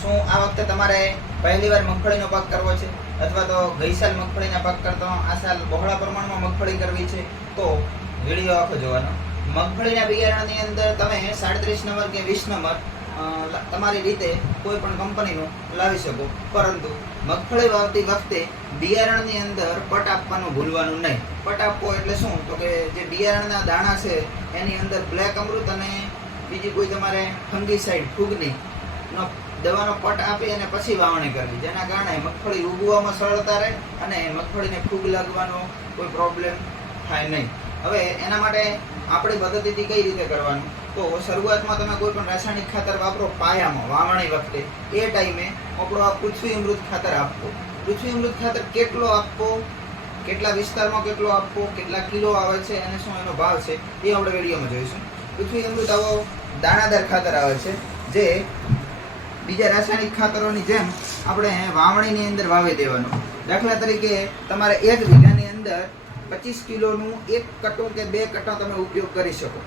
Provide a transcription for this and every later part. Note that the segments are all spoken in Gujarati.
શું આ વખતે તમારે પહેલી વાર મગફળીનો પાક કરવો છે? અથવા તો ગઈ સાલ મગફળીના પાક કરતો, આ સાલ બહોળા પ્રમાણમાં મગફળી કરવી છે? તો વીડિયો આખો જોવાનો. મગફળીના બિયારણની અંદર તમે સાડત્રીસ નંબર કે વીસ નંબર તમારી રીતે કોઈ પણ કંપનીનું લાવી શકો. પરંતુ મગફળી વાવતી વખતે બિયારણની અંદર પટ આપવાનું ભૂલવાનું નહીં. પટ આપવો એટલે શું? તો કે જે બિયારણના દાણા છે, એની અંદર બ્લેક અમૃત અને બીજી કોઈ તમારે ફંગીસાઇડ, ફૂગની, નો દવાનો પટ આપી અને પછી વાવણી કરવી. જેના કારણે મગફળી ઉગવામાં સરળતા રહે અને મગફળીને ફૂગ લાગવાનો કોઈ પ્રોબ્લેમ થાય નહીં. હવે એના માટે આપણી પદ્ધતિથી કઈ રીતે કરવાનું? તો શરૂઆતમાં તમે કોઈ પણ રાસાયણિક ખાતર વાપરો પાયામાં, વાવણી વખતે. એ ટાઈમે આપણો આ પૃથ્વી અમૃત ખાતર આપવો. પૃથ્વી અમૃત ખાતર કેટલો આપવો? કેટલા વિસ્તારમાં કેટલો આપવો? કેટલા કિલો આવે છે? અને શું એનો ભાવ છે? એ આપણે વિડીયોમાં જોઈશું. પૃથ્વી અમૃત આવો દાણાદાર ખાતર આવે છે, જે બીજા રાસાયણિક ખાતરોની જેમ આપણે વાવણીની અંદર વાવી દેવાનું. દાખલા તરીકે તમારે એક વીઘાની અંદર પચીસ કિલોનું એક કટો કે બે કટો તમે ઉપયોગ કરી શકો.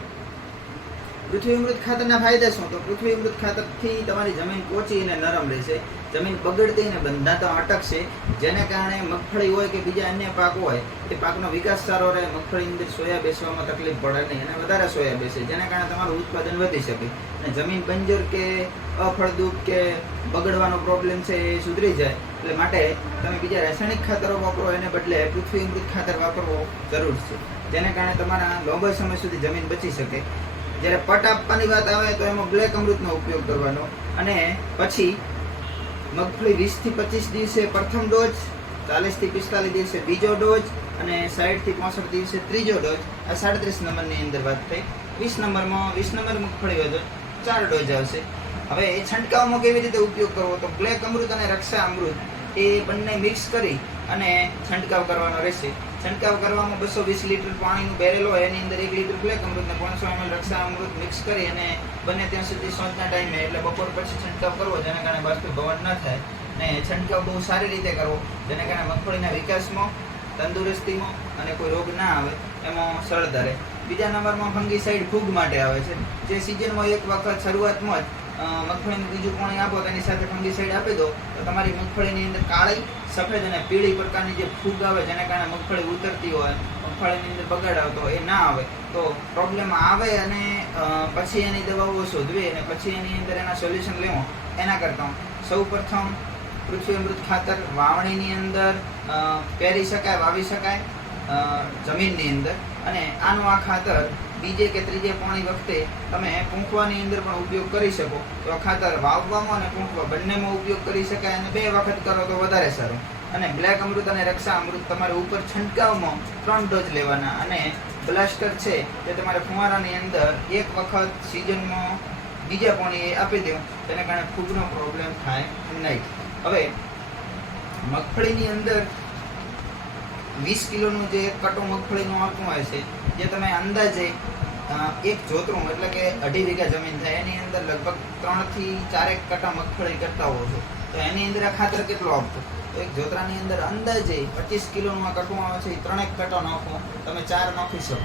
પૃથ્વી અમૃત ખાતરના ફાયદા શું? તો પૃથ્વી અમૃત ખાતરથી તમારી જમીન પોચી અને નરમ રહેશે. જમીન બગડતી અને બંધાતા અટકશે. જેને કારણે મગફળી હોય કે બીજા અન્ય પાક હોય, એ પાકનો વિકાસ સારો રહે. મગફળીની અંદર સોયા બેસવામાં તકલીફ પડે નહીં અને વધારે સોયા બેસે, જેના કારણે તમારું ઉત્પાદન વધી શકે. અને જમીન બંજર કે અફળદ્રુપ કે બગડવાનો પ્રોબ્લેમ છે એ સુધરી જાય. એટલે માટે તમે બીજા રાસાયણિક ખાતરો વાપરો, એને બદલે પૃથ્વી અમૃત ખાતર વાપરવો જરૂર છે. જેને કારણે તમારા લાંબા સમય સુધી જમીન બચી શકે. જ્યારે પટ આપવાની વાત આવે તો એમાં બ્લેક અમૃતનો ઉપયોગ કરવાનો. અને પછી મગફળી વીસથી પચીસ દિવસે પ્રથમ ડોઝ, ચાલીસથી પિસ્તાલીસ દિવસે બીજો ડોઝ અને સાઠથી પોસઠ દિવસે ત્રીજો ડોઝ. આ સાડત્રીસ નંબરની અંદર વાત થઈ. વીસ નંબરમાં, વીસ નંબર મગફળી તો ચાર ડોઝ આવશે. હવે એ છંટકાવમાં કેવી રીતે ઉપયોગ કરવો? તો બ્લેક અમૃત અને રક્ષા અમૃત એ બંને મિક્સ કરી અને છંટકાવ કરવાનો રહેશે. છંટકાવ કરવામાં બસો વીસ લીટર પાણીનું બેરેલ હોય, એની અંદર એક લીટર બ્લેક અમૃત ને પાંચસો એમએલ રક્ષા અમૃત મિક્સ કરી અને બને ત્યાં સુધી સાંજના ટાઈમે એટલે બપોર પછી છંટકાવ કરવો, જેના કારણે બાષ્પીભવન ન થાય. ને છંટકાવ બહુ સારી રીતે કરવો, જેના કારણે મગફળીના વિકાસમાં, તંદુરસ્તીમાં અને કોઈ રોગ ના આવે, એમાં સરળ રહે. બીજા નંબરમાં ફંગીસાઇડ ફૂગ માટે આવે છે. જે સિઝનમાં એક વખત શરૂઆતમાં જ મગફળીનું બીજું પાણી આપો, તેની સાથે ફંગીસાઇડ આપી દો, તો તમારી મગફળીની અંદર કાળી, સફેદ અને પીળી પ્રકારની જે ફૂગ આવે, જેના કારણે મગફળી ઉતરતી હોય, મગફળીની અંદર બગાડ આવતો એ ના આવે. તો પ્રોબ્લેમ આવે અને પછી એની દવાઓ શોધવી અને પછી એની અંદર એના સોલ્યુશન લેવો, એના કરતાં સૌ પ્રથમ પૃથ્વી અમૃત ખાતર વાવણીની અંદર પહેરી શકાય, વાવી શકાય જમીનની અંદર. અને આનું આ ખાતર બીજે કે ત્રીજે પાણી વખતે તમે પૂંખવાની અંદર પણ ઉપયોગ કરી શકો. તો ખાતર વાવવામાં અને પૂંખવા બંનેમાં ઉપયોગ કરી શકાય અને બે વખત કરો તો વધારે સારું. અને બ્લેક અમૃત અને રક્ષા અમૃત તમારે ઉપર છંટકાવમાં ત્રણ ડોઝ લેવાના. અને બ્લાસ્ટર છે તે તમારે ફુવારાની અંદર એક વખત સિઝનમાં બીજા પાણી આપી દો તેને કારણે ફૂગનો પ્રોબ્લેમ થાય નહીં. હવે મગફળીની અંદર વીસ કિલોનું જે કટો મગફળીનું આવતું હોય છે, જે તમે અંદાજે એક જોતરું એટલે કે અઢી વીઘા જમીન થાય, એની અંદર લગભગ ત્રણથી ચારેક કટા મગફળી કરતા હોવ છો. તો એની અંદર આ ખાતર કેટલો આપતો તો એક જોતરાની અંદર અંદાજે પચીસ કિલોનું આ કટું આવે છે, એ ત્રણેક કટો નાખો, તમે ચાર નાખી શકો.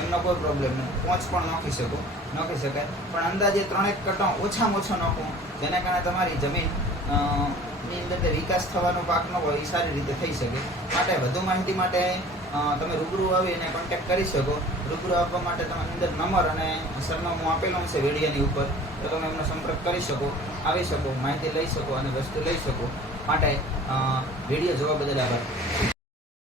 એમનો કોઈ પ્રોબ્લેમ નહીં. પોંચ પણ નાખી શકો, નાખી શકાય. પણ અંદાજે ત્રણેક કટો ઓછામાં ઓછો નાખો, જેના કારણે તમારી જમીન ની અંદર જે વિકાસ થવાનો પાક ન હોય એ સારી રીતે થઈ શકે. માટે વધુ માહિતી માટે તમે રૂબરૂ આવી અને કોન્ટેક્ટ કરી શકો. રૂબરૂ આપવા માટે તમે અંદર નંબર અને સરનામું આપેલું હશે વિડીયોની ઉપર. તો તમે એમનો સંપર્ક કરી શકો, આવી શકો, માહિતી લઈ શકો અને વસ્તુ લઈ શકો. માટે વીડિયો જોવા બદલ આભાર.